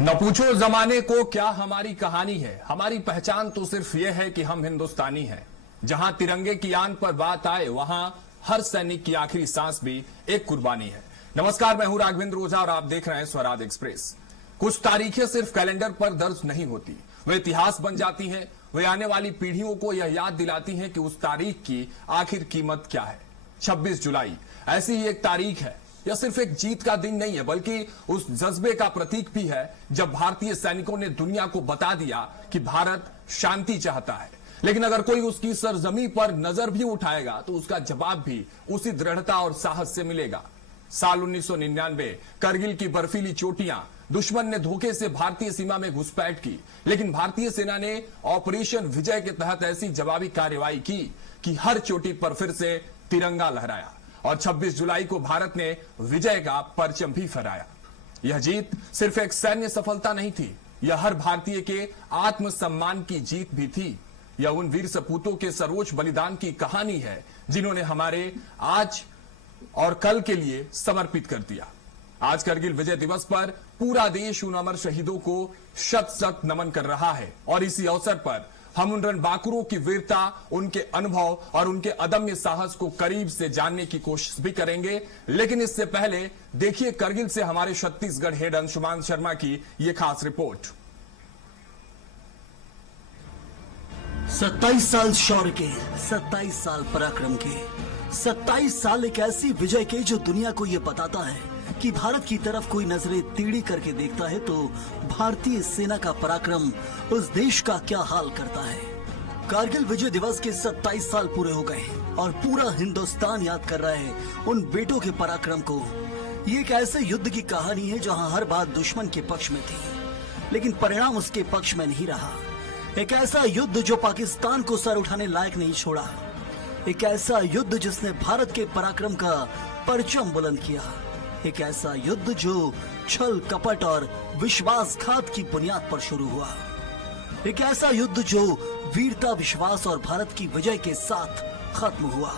न पूछो जमाने को क्या हमारी कहानी है। हमारी पहचान तो सिर्फ ये है कि हम हिंदुस्तानी हैं। जहां तिरंगे की आन पर बात आए वहां हर सैनिक की आखिरी सांस भी एक कुर्बानी है। नमस्कार, मैं हूं राघवेंद्र ओझा और आप देख रहे हैं स्वराज एक्सप्रेस। कुछ तारीखें सिर्फ कैलेंडर पर दर्ज नहीं होती, वे इतिहास बन जाती हैं। वे आने वाली पीढ़ियों को यह याद दिलाती हैं कि उस तारीख की आखिर कीमत क्या है। 26 जुलाई ऐसी ही एक तारीख है। यह सिर्फ एक जीत का दिन नहीं है, बल्कि उस जज्बे का प्रतीक भी है जब भारतीय सैनिकों ने दुनिया को बता दिया कि भारत शांति चाहता है। लेकिन अगर कोई उसकी सरजमी पर नजर भी उठाएगा तो उसका जवाब भी उसी दृढ़ता और साहस से मिलेगा। साल 1999 करगिल की बर्फीली चोटियां, दुश्मन ने धोखे से भारतीय सीमा में घुसपैठ की, लेकिन भारतीय सेना ने ऑपरेशन विजय के तहत ऐसी जवाबी कार्रवाई की कि हर चोटी पर फिर से तिरंगा लहराया और 26 जुलाई को भारत ने विजय का परचम भी फहराया। यह जीत सिर्फ एक सैन्य सफलता नहीं थी, यह हर भारतीय के आत्मसम्मान की जीत भी थी। यह उन वीर सपूतों के सर्वोच्च बलिदान की कहानी है जिन्होंने हमारे आज और कल के लिए समर्पित कर दिया। आज करगिल विजय दिवस पर पूरा देश उन अमर शहीदों को शत शत नमन कर रहा है और इसी अवसर पर हम उन रणबांकुरों की वीरता, उनके अनुभव और उनके अदम्य साहस को करीब से जानने की कोशिश भी करेंगे। लेकिन इससे पहले देखिए करगिल से हमारे छत्तीसगढ़ हेड अंशुमान शर्मा की यह खास रिपोर्ट। 27 साल शौर्य के, 27 साल पराक्रम के, 27 साल एक ऐसी विजय के जो दुनिया को यह बताता है कि भारत की तरफ कोई नजरें टेढ़ी करके देखता है तो भारतीय सेना का पराक्रम उस देश का क्या हाल करता है। कारगिल विजय दिवस के 27 साल पूरे हो गए और पूरा हिंदुस्तान याद कर रहा है उन बेटों के पराक्रम को। ये एक ऐसे युद्ध की कहानी है जहां हर बात दुश्मन के पक्ष में थी, लेकिन परिणाम उसके पक्ष में नहीं रहा। एक ऐसा युद्ध जो पाकिस्तान को सर उठाने लायक नहीं छोड़ा। एक ऐसा युद्ध जिसने भारत के पराक्रम का परचम बुलंद किया। एक ऐसा युद्ध जो छल कपट और विश्वासघात की बुनियाद पर शुरू हुआ। एक ऐसा युद्ध जो वीरता, विश्वास और भारत की विजय के साथ खत्म हुआ।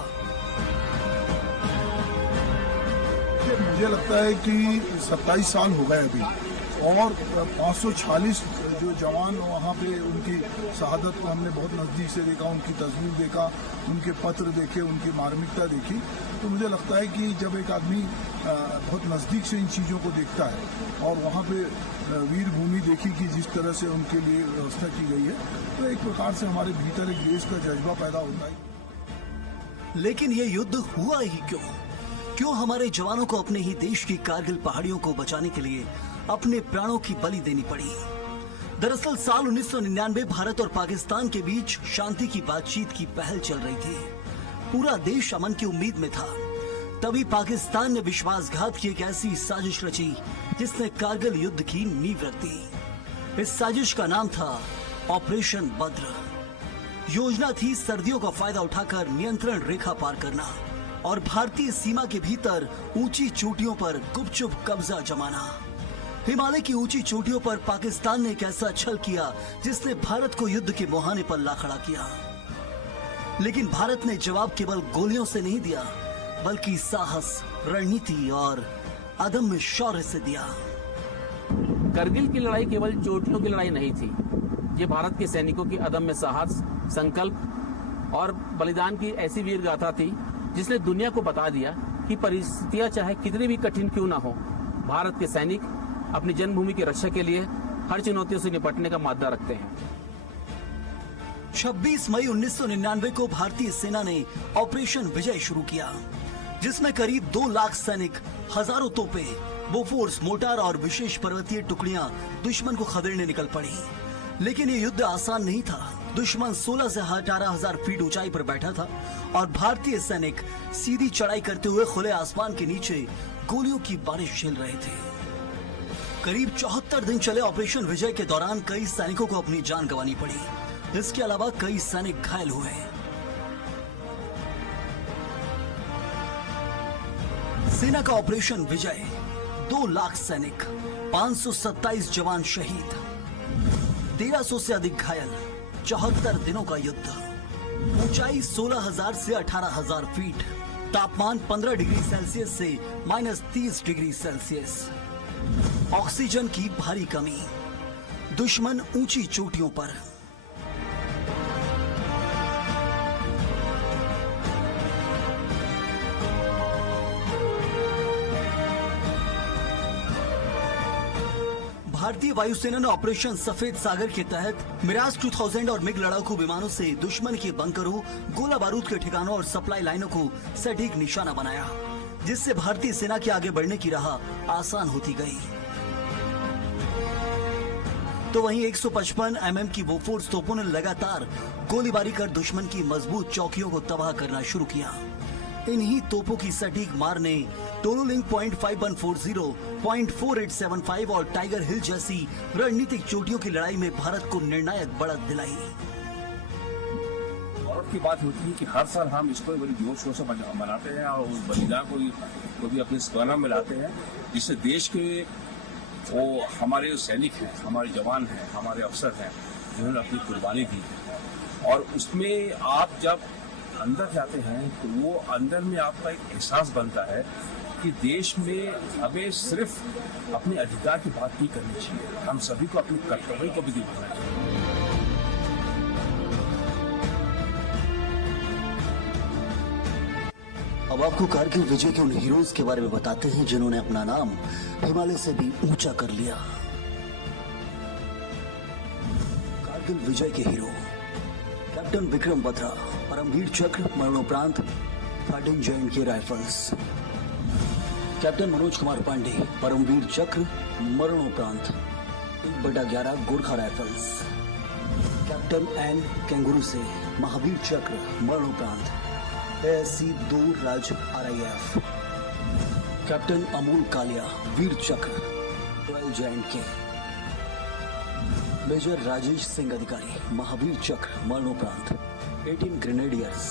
मुझे लगता है कि 27 साल हो गए अभी और 546 जो जवान वहाँ पे उनकी शहादत को हमने बहुत नज़दीक से देखा, उनकी तस्वीर देखा, उनके पत्र देखे, उनकी मार्मिकता देखी। तो मुझे लगता है कि जब एक आदमी बहुत नज़दीक से इन चीज़ों को देखता है और वहाँ पे वीर भूमि देखी कि जिस तरह से उनके लिए व्यवस्था की गई है, तो एक प्रकार से हमारे भीतर एक देश का जज्बा पैदा होता है। लेकिन ये युद्ध हुआ ही क्यों? क्यों हमारे जवानों को अपने ही देश की कारगिल पहाड़ियों को बचाने के लिए अपने प्राणों की बलि देनी पड़ी? दरअसल साल 1999 भारत और पाकिस्तान के बीच शांति की बातचीत की पहल चल रही थी। पूरा देश अमन की उम्मीद में था। तभी पाकिस्तान ने विश्वासघात की एक ऐसी साजिश रची जिसने कारगिल युद्ध की नींव रख दी। इस साजिश का नाम था ऑपरेशन बद्र। योजना थी सर्दियों का फायदा उठाकर नियंत्रण रेखा पार करना और भारतीय सीमा के भीतर ऊंची चोटियों पर गुपचुप कब्जा जमाना। हिमालय की ऊंची चोटियों पर पाकिस्तान ने एक ऐसा छल किया जिसने भारत को युद्ध के मुहाने पर ला खड़ा किया। लेकिन भारत ने जवाब केवल गोलियों से नहीं दिया, बल्कि साहस, रणनीति और अदम्य शौर्य से दिया। करगिल की लड़ाई केवल चोटियों की लड़ाई नहीं थी। ये भारत के सैनिकों की अदम्य साहस, संकल्प और बलिदान की ऐसी वीर गाथा थी जिसने दुनिया को बता दिया कि परिस्थितियां चाहे कितनी भी कठिन क्यों ना हो, भारत के सैनिक अपनी जन्मभूमि की रक्षा के लिए हर चुनौतियों से निपटने का मादा रखते हैं। 26 मई 1999 को भारतीय सेना ने ऑपरेशन विजय शुरू किया, जिसमें करीब 2 लाख सैनिक, हजारों तोपें, बोफोर्स, मोर्टार और विशेष पर्वतीय टुकड़ियां दुश्मन को खदेड़ने निकल पड़ी। लेकिन ये युद्ध आसान नहीं था। दुश्मन 16 से 18,000 फीट ऊंचाई पर बैठा था और भारतीय सैनिक सीधी चढ़ाई करते हुए खुले आसमान के नीचे गोलियों की बारिश झेल रहे थे। करीब 74 दिन चले ऑपरेशन विजय के दौरान कई सैनिकों को अपनी जान गंवानी पड़ी। इसके अलावा कई सैनिक घायल हुए। सेना का ऑपरेशन विजय, 2 लाख सैनिक, 527 जवान शहीद, 1300 से अधिक घायल, 74 दिनों का युद्ध। ऊंचाई 16,000 से 18,000 फीट, तापमान 15 डिग्री सेल्सियस से -30 डिग्री सेल्सियस। ऑक्सीजन की भारी कमी, दुश्मन ऊंची चोटियों पर। भारतीय वायुसेना ने ऑपरेशन सफेद सागर के तहत मिराज 2000 और मिग लड़ाकू विमानों से दुश्मन के बंकरों, गोला बारूद के ठिकानों और सप्लाई लाइनों को सटीक निशाना बनाया, जिससे भारतीय सेना के आगे बढ़ने की राह आसान होती गई। तो वहीं 155 mm की बोफोर्स तोपों ने लगातार गोलीबारी कर दुश्मन की मजबूत चौकियों को तबाह करना शुरू किया। इन्हीं तोपों की सटीक मार ने टोलोलिंग .5140, .4875 और टाइगर हिल जैसी रणनीतिक चोटियों की लड़ाई में भारत को निर्णायक बढ़त दिलाई। गौरव की बात होती है कि हर साल हम इसको बड़ी जोर शोर से मनाते हैं और उस बलिदान को भी अपने स्मरण में लाते हैं, जिससे देश के वो हमारे सैनिक हैं, हमारे जवान हैं, हमारे अफसर हैं, जिन्होंने अपनी कुर्बानी दी। और उसमें आप जब अंदर जाते हैं तो वो अंदर में आपका एक एहसास बनता है कि देश में हमें सिर्फ अपने अधिकार की बात नहीं करनी चाहिए, हम सभी को अपने कर्तव्य को भी दिखाना चाहिए। अब आपको कारगिल विजय के उन हीरोज के बारे में बताते हैं जिन्होंने अपना नाम हिमालय से भी ऊंचा कर लिया। कारगिल विजय के हीरो कैप्टन विक्रम बत्रा, परमवीर चक्र, मरणोपरांत 13 J&K rifles. Captain Manoj Kumar Pande, Paramvir Chakra, मरणोपरांत 1/11 Gorkha rifles. Captain N Kenguruse, Mahavir Chakra, मरणोपरांत ASC 2 Raj RIF। Captain Amol Kalia, Vir Chakra, 12 J&K। Major Rajesh Singh अधिकारी, महावीर चक्र, मरणोपरांत 18 ग्रेनेडियर्स।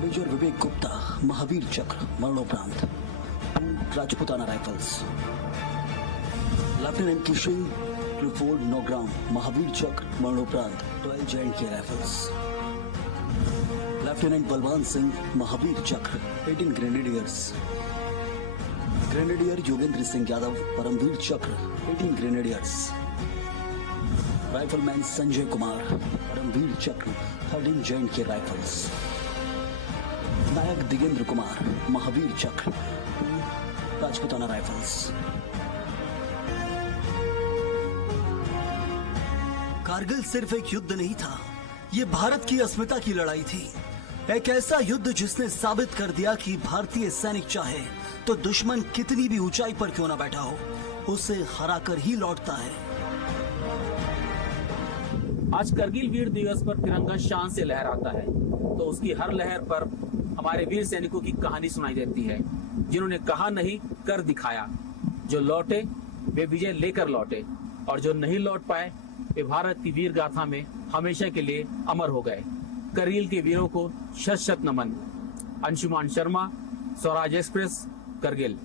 मेजर विवेक गुप्ता, महावीर चक्र, मरणोपरांत 2 Rajputana rifles. Lieutenant Kishan Clifford Nongrum, Mahavir Chakra, मरणोपरांत 12 J&K rifles. Lieutenant Balwan Singh, Mahavir चक्र, 18 ग्रेनेडियर्स। ग्रेनेडियर योगेंद्र सिंह यादव, परमवीर चक्र, 18 ग्रेनेडियर्स। राइफलमैन संजय कुमार, परमवीर चक्र, 13 J&K राइफल्स। नायक दिगेंद्र कुमार, महावीर चक्र, 2 राजपुताना राइफल्स। कारगिल सिर्फ एक युद्ध नहीं था, ये भारत की अस्मिता की लड़ाई थी। एक ऐसा युद्ध जिसने साबित कर दिया कि भारतीय सैनिक चाहे तो दुश्मन कितनी भी ऊंचाई पर क्यों न बैठा हो, उसे हराकर ही लौटता है। आज करगिल वीर दिवस पर तिरंगा शान से लहराता है, तो उसकी हर लहर पर हमारे वीर सैनिकों की कहानी सुनाई देती है, जिन्होंने कहा नहीं कर दिखाया। जो लौटे वे विजय लेकर लौटे, और जो नहीं लौट पाए वे भारत की वीर गाथा में हमेशा के लिए अमर हो गए। करगिल के वीरों को शत शत नमन। अंशुमान शर्मा, स्वराज एक्सप्रेस, करगिल।